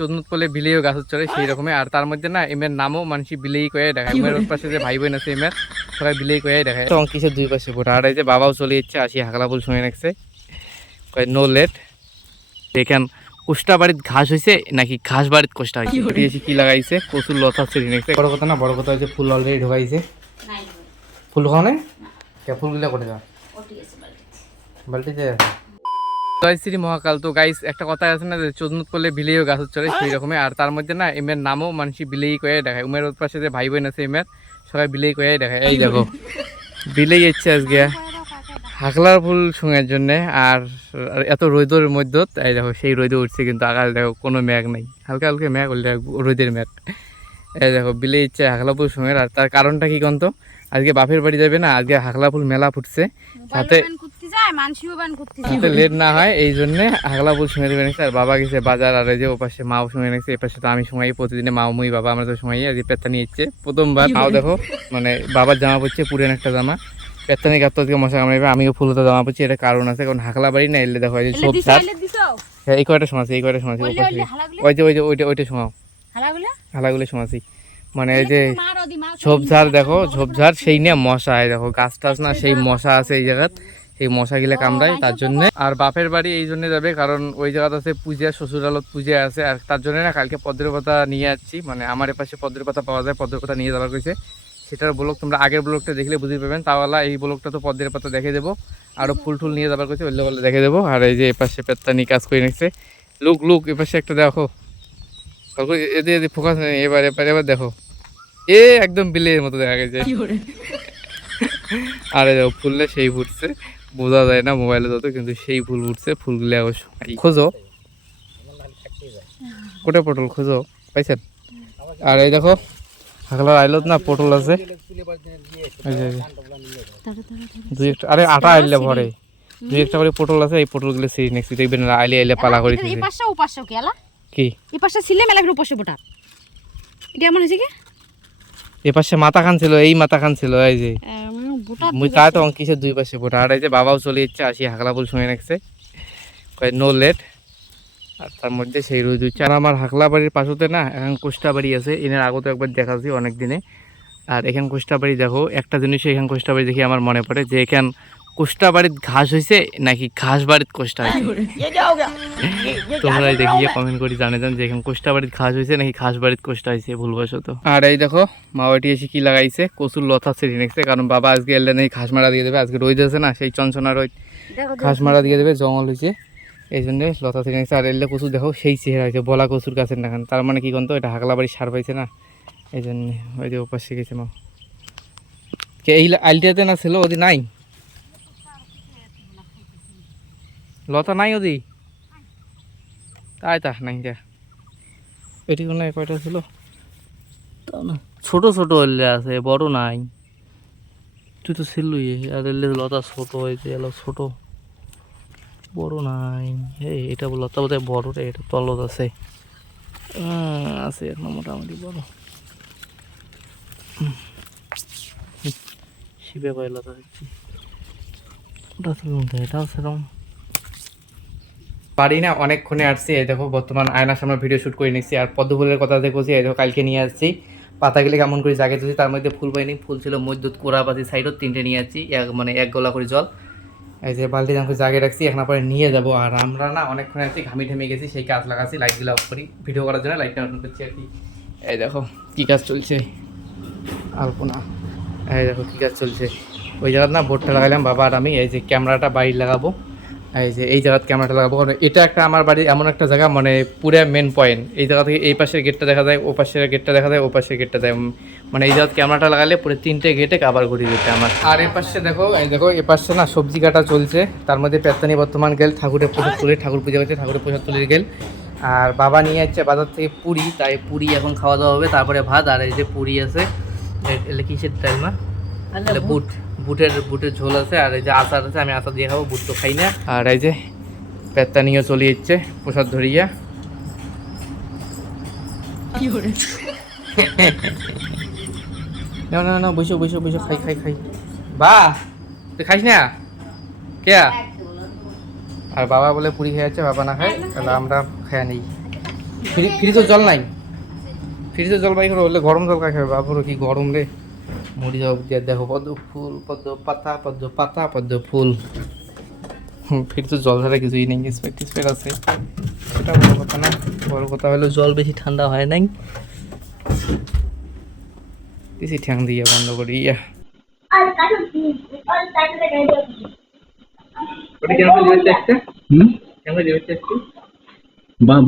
চোদনত পড়লে বিলেও গাছ চড়ে সেই রকমের। আর তার মধ্যে না এমের নামও মানুষ বিলেই কয়ে দেখায়। এমের ওর পাশে যে ভাই বোন আছে এমের সবাই বিলেই কয়ে দেখায়। তো কিসের দুই পাশে ফোটা। আর এই যে বাবাও চলে যাচ্ছে, আসি হাকলা ফুল শুনে রাখছে নো লেট। দেখেন কোষ্টা বাড়ির ঘাস হয়েছে নাকি ঘাস বাড়ির কোষ্টা হয়েছে। কি লাগাইছে কচুর লতা ছেড়ে নিচ্ছে। বড় কথা না, বড় কথা হচ্ছে ফুল অলরেডি ঢোকাইছে। ফুল খাওয়ানে ফুলগুলা করে যাওয়া বালতিতে জয় শ্রী মহাকাল। তো গাইস একটা কথা আছে না যে চোদনত করলে বিলেও গাছ চড়ে সেই রকমের। আর তার মধ্যে না এমের নামও মানুষ বিলেই কয়ে দেখায়। উমের ওর পাশে যে ভাই বোন আছে এমের সবাই বিলেই কয়ে দেখায়। এই দেখো বিলেই যাচ্ছে আজকে হাকলার ফুল শুঙের জন্যে। আর এত রোদের মধ্যে এই দেখো সেই রোদে উঠছে, কিন্তু আকাশ দেখো কোনো মেঘ নেই, হালকা হালকা মেঘ উঠলে রোদের মেঘ। এই দেখো বিলে ইচ্ছে হাকলা ফুল শুঙের। আর তার কারণটা কি কন্ত, আজকে বাপের বাড়ি যাবে না, আজকে হাকলা ফুল মেলা ফুটছে, সাথে লেট না হয় এই জন্যে হাকলা ফুল শুঙে দেবে নিচ্ছে। আর বাবা গেছে বাজার, আর এই যে ও পাশে মাও শুঙে নিচ্ছে, এ পাশে তো আমি শুঙাই প্রতিদিনে, মাও মুই বাবা আমরা তো শুঙাই। আজকে পেত্তা নিয়ে ইচ্ছে প্রথমবার। মাও দেখো মানে বাবার জামা পড়ছে পুরেন একটা জামা, পেত্তানি গাছ থেকে মশা কামড়াবে, আমিও ফুলতে জামা পড়ছি। এটা কারণ আছে, কারণ হাকলা বাড়ি না এলে দেখো এই সব ঝাড়। হ্যাঁ এই কয়টা শোনাচ্ছি, এই কয়টা শোনাচ্ছি, ওই যে ওইটা শোনাও হালাগুলো শোনাচ্ছি। মানে এই যে ঝোপঝাড় দেখো, ঝোপঝাড় সেই নিয়ে মশা, দেখো গাছ টাছ না সেই মশা আছে এই জায়গাত, সেই মশা গিলে কামড়ায় তার জন্য। আর বাপের বাড়ি এই জন্য যাবে কারণ ওই জায়গাতে আছে পূজা, শ্বশুর আলত পূজা আছে। আর তার জন্য না কালকে পদ্মের পাতা নিয়ে যাচ্ছি, মানে আমার পাশে পদ্মের পাতা পাওয়া যায়, পদ্মের পাতা নিয়ে যাওয়ার কইছে। সেটার ব্লগ তোমরা আগের ব্লগটা দেখলে বুঝতে পারবেন, তাওয়ালা এই ব্লগটা তো পদ্মের পাতা দেখে দেবো, আরও ফুল টুল নিয়ে যাবার কইছে, ওইলে বলে দেখে দেবো। আর এই যে এপাশে পেত্তানি কাজ করে নিচ্ছে, লুক এপাশে একটা দেখো, এদের ফোকাস নেই, এবার দেখো এ একদম বিলের মতো দেখা গেছে। আরে দেখো ফুললে সেই ফুটছে, বোঝা যায় না মোবাইলে যত, কিন্তু সেই ফুল ফুটছে, ফুলগুলো অবশ্য খোঁজো কোটে পটল খোঁজো পাইছেন। আর এই দেখো হাকলার আইলত না পটল আছে দুই একটা, আরে আটা আইলে ভরে দুই একটা করে পটল আছে, এই পটলগুলো সিরিজ নেক্সট দেখবেন আইলে পালা করে কি এ পাশে মাথা খান ছিল, এই মাথা খান ছিল, এই যে মুই তাই তো কিসের দুই পাশে ফোটা। আর এই যে বাবাও চলে যাচ্ছে, আসি হাকলা ফুল শুনে রাখছে নো লেট। আর তার মধ্যে সেই রোদ উঠছে। আর আমার হাকলা বাড়ির পাশতে না এখন কোষ্টা বাড়ি আছে, এনার আগত একবার দেখাচ্ছি অনেক দিনে। আর এখান কোষ্টা বাড়ি দেখো একটা জিনিস, এখান কোষ্টা বাড়ি দেখি আমার মনে পড়ে যে এখান কোষ্টা বাড়ির ঘাস হয়েছে নাকি ঘাস বাড়ির কোষ্টা হয়েছে। তোমরা দেখিয়ে কমেন্ট করে জানাবেন যে এখান কোষ্টা বাড়ির ঘাস হয়েছে নাকি ঘাস বাড়ির কোষ্টা হয়েছে ভুলবশত। আর এই দেখো মা বাড়ি এসে কি লাগাইছে কচুর লতা ছেড়ে নিচ্ছে, কারণ বাবা আজকে এলে নাকি ঘাস মারা দিয়ে দেবে, আজকে রোদ আছে না সেই চঞ্চনা রোদ, ঘাস মারা দিয়ে দেবে, জঙ্গল হয়েছে এই জন্য লতা ছেড়ে নিচ্ছে। আর এলে কচু দেখো সেই চেহারা হয়েছে বলা কচুর গাছের নাখান, তার মানে কি কন্ত এটা হাকলা বাড়ির সার পাইছে না এই জন্য। ওই যে ওপাশ শিখেছে মা কে এই আইলটাতে না ছিল ওদি নাই লতা নাই ওদি তাই তা নাই যা এটি কোনো কয়টা ছিল তাও না, ছোট ছোট হলে আছে বড় নাই, তুই তো ছিলই। আর এলে লতা ছোট হয়েছে, এলো ছোট বড় নাই। এই এটা লতা বোধহয় বড় রে, এটা তলত আছে আছে এখন মোটামুটি বড় শিবে কয় লতা দেখছি ওটা তো এটাও সেরকম পারি না। অনেকক্ষণে আসছি, এই দেখো বর্তমান আয়নার সামনে ভিডিও শ্যুট করে নিচ্ছি। আর পদ্ম ফুলের কথা দেখছি, এই দেখো কালকে নিয়ে আসছি পাতাগুলি কেমন করে জাগে তুলছি, তার মধ্যে ফুল পাইনি, ফুল ছিল মজদুত কোড়াপাতি সাইডত তিনটে নিয়ে আসছি, মানে এক গোলা করে জল, এই যে বালতি আমাকে জাগে রাখছি, এখন পরে নিয়ে যাবো। আর আমরা না অনেকক্ষণ আসছি ঘামি ঠেমে গেছি, সেই কাজ লাগাচ্ছি লাইটগুলো অফ করি ভিডিও করার জন্য, লাইটটা অন করছি আর কি। এই দেখো কী কাজ চলছে আলপনা, এই দেখো কী কাজ চলছে। ওই জায়গায় না বোর্ডটা লাগাইলাম বাবা আর আমি, এই যে ক্যামেরাটা বাইরে লাগাবো, এই যে এই জায়গায় ক্যামেরাটা লাগাবো, কারণ এটা একটা আমার বাড়ির এমন একটা জায়গা মানে পুরো মেন পয়েন্ট, এই জায়গা থেকে এই পাশের গেটটা দেখা যায়, ও পাশের গেটটা দেখা যায়, ও পাশের গেটটা যায়, মানে এই জায়গায় ক্যামেরাটা লাগালে পুরো তিনটে গেটে কাবার ঘুরিয়ে দিতে আমার। আর এ পাশে দেখো, এই দেখো এ পাশে না সবজি কাটা চলছে, তার মধ্যে পেত্তানি বর্তমান গেল ঠাকুরের প্রসাদ তুলে, ঠাকুর পূজা করছে ঠাকুরের প্রসাদ তুলে গেল। আর বাবা নিয়ে যাচ্ছে বাজার থেকে পুরি, তাই পুরি এখন খাওয়া দাওয়া হবে, তারপরে ভাত। আর এই যে পুরি আছে এলে কিসের টাইম না বুটের ঝোল আছে, আর এই যে আচার আছে, আমি আচার দিয়ে খাবো, বুট তো খাই না। আর এই যে পেত্তা নিয়ে চলে যাচ্ছে প্রসাদ ধরিয়া, না না বসো বসো বসো খাই বা তুই খাইস না কে। আর বাবা বলে পুরি খেয়ে যাচ্ছে, বাবা না খায় তাহলে আমরা খেয়ে নিই। ফ্রিজে জল নাই, ফ্রিজে জল বাই করে বললে গরম জল খাই খাবে বাপুরও কি গরম রে। মুড়ি যাও দিয়ে দেখো পদ্ম ফুল, পদ্ম পাতা, পদ্ম পাতা, পদ্ম ফুল। ফ্রিজে জল ছাড়া কিছুই নেই, স্পেক্ট আছে, সেটা বড় কথা না। বড় কথা হলো জল বেশি ঠান্ডা হয় নাই, বেশি ঠ্যাং দিয়ে বন্ধ করি।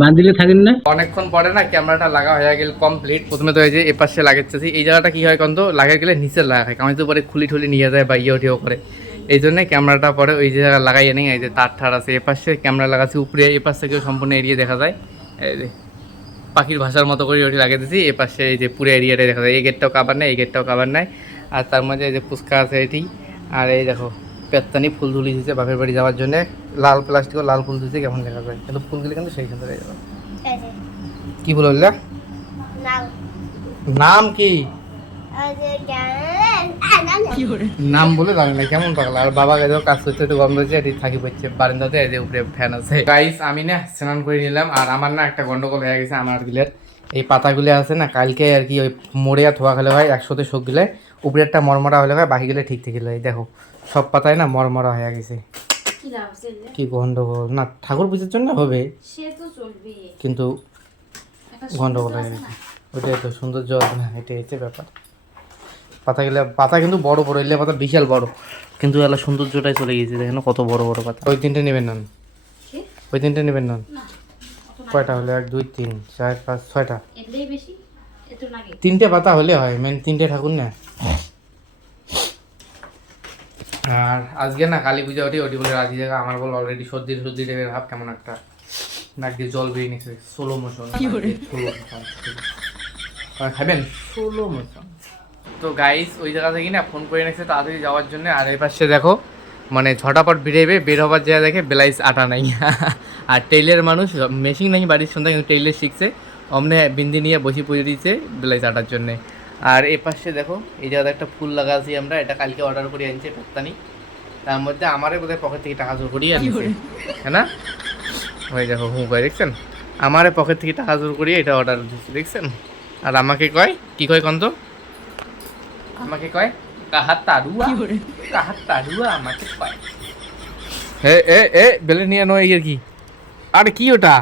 বাঁধিলে থাকেন না। অনেকক্ষণ পরে না ক্যামেরাটা লাগা হয়ে গেল কমপ্লিট। প্রথমে তো এই যে এ পাশে লাগাচ্ছি, এই জায়গাটা কি হয় কন্ত লাগা গেলে নিচে লাগা হয়, আমি তো পরে খুলি ঠুলি নিয়ে যায় বা ইয়ে করে, এই জন্য ক্যামেরাটা পরে ওই জায়গা লাগাইয়ে নেই। এই যে তার ঠার আছে, এ পাশে ক্যামেরা লাগাচ্ছি উপরে, এ পাশ থেকেও সম্পূর্ণ এরিয়া দেখা যায়। এই যে পাখির ভাষার মতো করে ওটি লাগিয়ে দিয়েছি। এ পাশে এই যে পুরো এরিয়াটাই দেখা যায়, এই গেটটাও কাবার নেই, এই গেটটাও কাবার নাই। আর তার মধ্যে এই যে ফুচকা আছে এটি। আর এই দেখো পেত্তানি ফুল তুলি দিয়েছে বাপের বাড়ি যাওয়ার জন্য, লাল প্লাস্টিকও লাল ফুল দিয়েছে, কেমন দেখা যায়, কিন্তু ফুলগুলি কিন্তু সেই সুন্দর হয়ে যাবে। কি ফুল বললে? নাম কি? নাম বলে জানি না, কেমন পাগলা। আর বাবা গেছে কাজ করতে, একটু গন্ধ হচ্ছে, এটি থাকি পড়ছে বারান্দাতে, এই যে উপরে ফ্যান আছে। গাইস আমি না স্নান করে নিলাম, আর আমার না একটা গন্ডগোল হয়ে গেছে আমার গিলের। এই পাতাগুলো আছে না কালকে আর কি ওই মরে আর ধোয়া খেলে হয় একসাথে, শোক গিলে উপরে একটা মরমরা হলে হয়, বাকি গেলে ঠিক থেকে হয়। দেখো সব পাতায় না মরমরা হয়ে গেছে, কি গন্ডগোল না। ঠাকুর পুজোর জন্য হবে কিন্তু গন্ডগোল হয়ে গেছে, ওইটাই তো সৌন্দর্য না, এটাই হচ্ছে ব্যাপার। পাতা কিন্তু বড় বড়, এলে পাতা বিশাল বড়, কিন্তু এলা সৌন্দর্যটাই চলে গেছে। দেখেন কত বড় বড় পাতা। ওই তিনটে নেবেন না, ওই তিনটে নেবেন না। কয়টা হলে? 1 2 3 4 5 6টা, তিনটে পাতা হলে হয়, মেন তিনটে ঠাকুর না। আর আজকে না কালী পূজা, ওটি বলে রাজি জায়গা আমার বল অলরেডি সর্দি টাইপের ভাব, কেমন একটা নাক দিয়ে জল বেরিয়ে নিচ্ছে, স্লো মোশন। খাবেন স্লো মোশন। তো গাইস ওই জায়গা থেকে না ফোন করে নিচ্ছে তাড়াতাড়ি যাওয়ার জন্য। আর এই পাশে দেখো মানে ঝটাপট বেরোবে, বের হবার জায়গা দেখে বেলাইস আটা নাই। আর টেইলের মানুষ মেশিন নাই বাড়ির সন্ধ্যা, কিন্তু টেইলের শিখছে, অমনে বিন্দি নিয়ে বসি পুজো দিচ্ছে বেলাইস আটার জন্যে। আর এ পাশে দেখো এই জায়গাতে একটা ফুল লাগা আছি আমরা, এটা কালকে অর্ডার করে আনছে পেত্তানি, তার মধ্যে আমারে বোধহয় পকেট থেকে টাকা জোর করিয়ে আনছে, হ্যাঁ না? ওই দেখো হুঁ কয় দেখছেন, আমারে পকেট থেকে টাকা জোর করিয়ে এটা অর্ডার দিচ্ছে, দেখছেন? আর আমাকে কয় কি কয় কন্ত, আমাকে কয় কাহার তাড়ুয়া, কাহার তাড়ুয়া আমাকে কয়। এ বেলে নিয়ে নয় এর কি, আর কি ওটা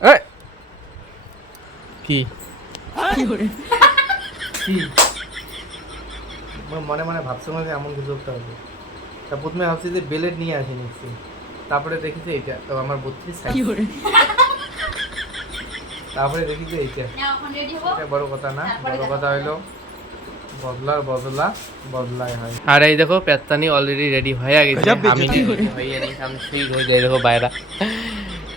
এ কি কি মনে মনে ভাবছে মনে এমন কিছু একটা হবে। তা প্রথমে ভাবছি যে বেলেট নিয়ে আসি নিচ্ছি, তারপরে দেখেছি এটা তো আমার 32 সাইজ, তারপরে দেখেছি এইটা। এটা বড় কথা না, বড় কথা হইলো বদলাই হয়। আর এই দেখো পেত্তানি অলরেডি রেডি হয়ে গেছে, আমি হয়ে নেই, আমি সেই রোদ দেখো বাইরা,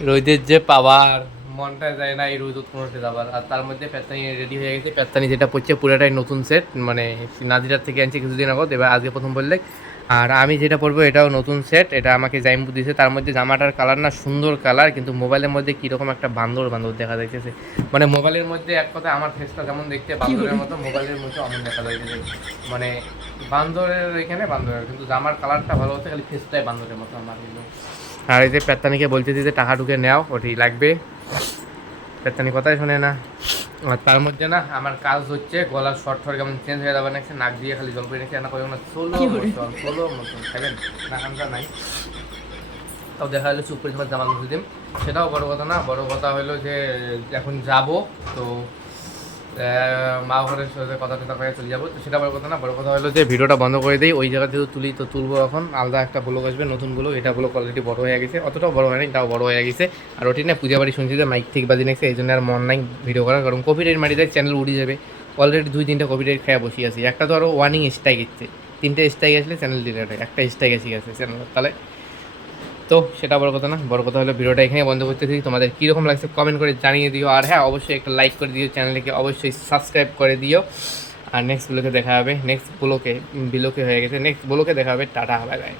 রোদের যে পাওয়ার মনটা যায় না এই রোদ উৎপন্নতে যাবার। আর তার মধ্যে পেত্তানি রেডি হয়ে গেছে, পেত্তানি যেটা পড়ছে পুরোটাই নতুন সেট, মানে নাজিরার থেকে আনছি কিছুদিন আগত, এবার আজকে প্রথম বললে। আর আমি যেটা পরবো এটাও নতুন সেট, এটা আমাকে জাইম্বু দিয়েছে। তার মধ্যে জামাটার কালার না সুন্দর কালার, কিন্তু মোবাইলের মধ্যে কীরকম একটা বান্দর দেখা যাইতেছে, মানে মোবাইলের মধ্যে এক কথা আমার ফেসটা যেমন দেখতে বান্দরের মতো, মোবাইলের মধ্যে অমন দেখা যাইতেছে, মানে বান্দরের এখানে বান্দরের, কিন্তু জামার কালারটা ভালো হচ্ছে, খালি ফেসটাই বান্দরের মতো আমার কিন্তু। আর এই যে পেত্তানিকে বলতেছি যে টাকা ঢুকে নেও, ওটি লাগবে, পেত্তানি কথাই শোনে না। আর তার মধ্যে না আমার কাজ হচ্ছে গলার শর্ট কেমন চেঞ্জ হয়ে যাবে, নাকি নাক দিয়ে খালি জল করে নিচ্ছে, না করবো না ষোলো মতন খাবেন না, কামটা নাই। তাও দেখা যাচ্ছে উপরে সময় জামা মুছে দিন, সেটাও বড় কথা না। বড় কথা হলো যে এখন যাব তো মা ঘরের সাথে কথা টথা করে চলে যাবো, তো সেটা বড় কথা না। বড় কথা হলো যে ভিডিওটা বন্ধ করে দিই, ওই জায়গা থেকে তুলি তো তুলবো, এখন আলাদা একটা ব্লগ আসবে নতুন ব্লগ। এটা ব্লগ অলরেডি বড় হয়ে গেছে, অতটাও বড় হয়নি, তাও বড় হয়ে গেছে। আর ওটি না পূজা বাড়ি শুনছি যে মাইক ঠিক বাজি নেছে, এই জন্য আর মন নাই ভিডিও করার, কারণ কপিরাইট মারি দেয়, চ্যানেল উড়ে যাবে। অলরেডি 2-3টা কপিরাইট খেয়ে বসে আছি, একটা তো আরও ওয়ার্নিং স্ট্রাইক এসছে, 3টে স্ট্রাইক আসলে চ্যানেল ডিলেট হয়, একটা স্ট্রাইক এসে গেছে চ্যানেল, তাহলে তো সেটা বড় কথা না। বড় কথা হলো ভিডিওটা এখানে বন্ধ করতেছি, তোমাদের কীরকম লাগছে কমেন্ট করে জানিয়ে দিও। আর হ্যাঁ অবশ্যই একটা লাইক করে দিও, চ্যানেলকে অবশ্যই সাবস্ক্রাইব করে দিও। আর নেক্সট ব্লগে দেখা হবে, নেক্সট ব্লকে হয়ে গেছে, নেক্সট ব্লকে দেখা হবে। Tata, bye bye.